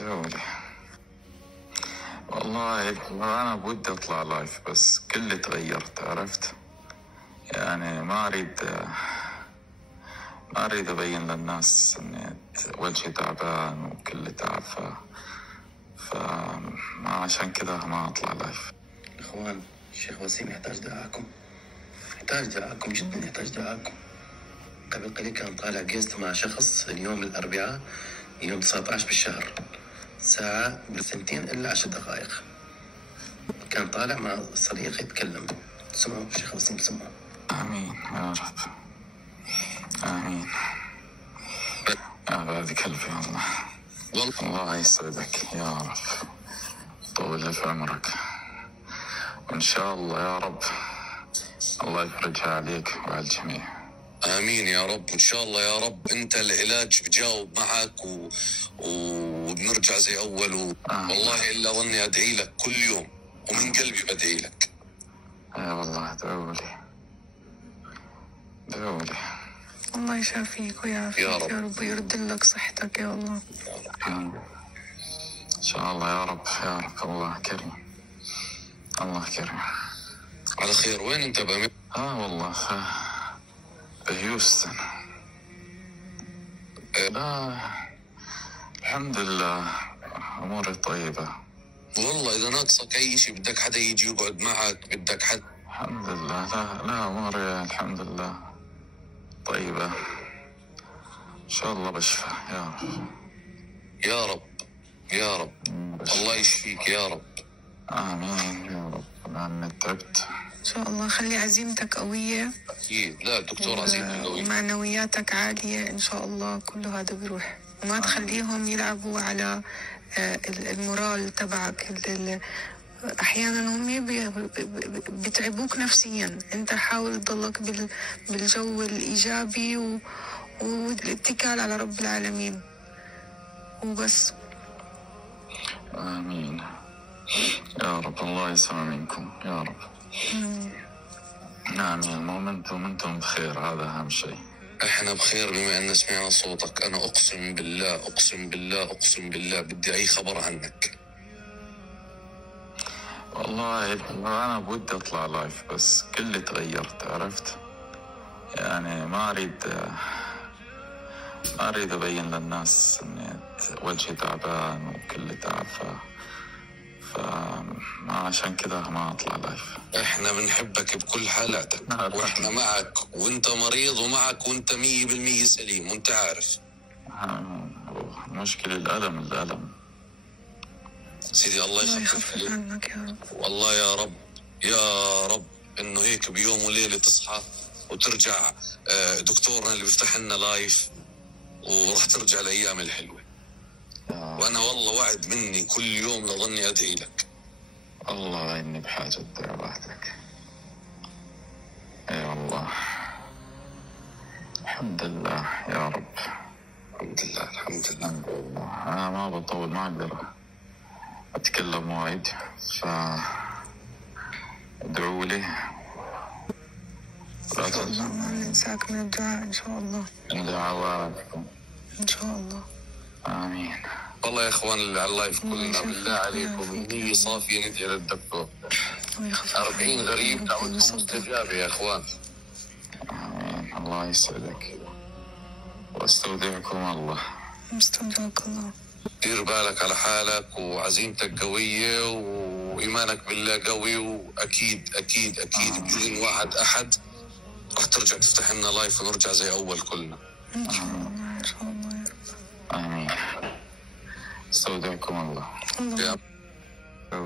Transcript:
دولي والله أنا بودي أطلع لايف بس كلي تغيرت، عرفت؟ يعني ما أريد أبين للناس إني وجهي تعبان وكلي تعب، فما عشان كذا ما أطلع لايف. إخوان، الشيخ وسيم يحتاج دعاءكم، جدا يحتاج دعاءكم. قبل قليل كان طالع جيست مع شخص اليوم الأربعاء يوم 19 بالشهر، ساعة بثنتين إلا 10 دقائق. كان طالع مع صديق يتكلم. سمعوا الشيخ وسيم، سمعوا. آمين يا رب، آمين يا بعد قلبي. الله يسعدك يا رب، طول في عمرك، وإن شاء الله يا رب الله يفرجها عليك وعلى الجميع. آمين يا رب، وإن شاء الله يا رب أنت العلاج بجاوب معك وبنرجع زي أول والله إلا ظني أدعي لك كل يوم ومن قلبي بدعي لك. والله دعولي الله يشافيك ويعافيك يا رب ويرد لك صحتك يا الله. إن شاء الله يا رب الله كريم، الله كريم. على خير. وين أنت بأمين؟ والله في هيوستن. لا الحمد لله أموري طيبة. والله إذا ناقصك أي شيء، بدك حدا يجي يقعد معك، بدك حد؟ الحمد لله. لا أموري الحمد لله طيبة، إن شاء الله بشفى يا رب. يا رب يا رب الله يشفيك يا رب. آمين يا رب. أنا تعبت. إن شاء الله خلي عزيمتك قوية. أكيد. لا الدكتور عزيمتك قوية ومعنوياتك عالية إن شاء الله. كل هذا بيروح، وما تخليهم يلعبوا على المورال تبعك. أحيانا هم بيتعبوك نفسيا. أنت حاول تضلك بالجو الإيجابي والاتكال على رب العالمين وبس. آمين يا رب، الله يسمع منكم يا رب. آمين. أنتم بخير، هذا أهم شيء. احنا بخير بما ان سمعنا صوتك. انا اقسم بالله بدي اي خبر عنك. والله أنا بودي أطلع لايف بس كلي تغيرت، عرفت؟ يعني ما أريد أبين للناس إني وجهي تعبان وكلي تعب، فما عشان كذا ما أطلع لايف. احنا بنحبك بكل حالاتك واحنا معك، وانت مريض ومعك، وانت 100% سليم، وانت عارف. مشكلة الألم سيدي الله يخفف عنك يا رب. والله يا رب انه هيك بيوم وليلة تصحى وترجع دكتورنا اللي بيفتح لنا لايف، وراح ترجع الايام الحلوة. وانا والله وعد مني كل يوم لظني ادعي لك. الله إني بحاجة دعواتك. أي والله. الحمد لله يا رب. الحمد لله. أنا ما بطول، ما أقدر أتكلم وايد، ادعوا لي. إن شاء الله ما ننساك من الدعاء إن شاء الله. من دعواتكم إن شاء الله. آمين. والله يا إخوان اللي على اللايف كلنا بالله عليكم نية صافية ندعي للدكتور. 40 غريب دعوتهم مستجابة يا إخوان. آمين. الله يسعدك واستودعكم الله. مستودعك الله. دير بالك على حالك، وعزيمتك قوية، وإيمانك بالله قوي، وأكيد بإذن واحد أحد راح ترجع تفتح لنا لايف ونرجع زي أول كلنا. إن شاء الله يا رب. آمين. استودعكم الله. الله. يا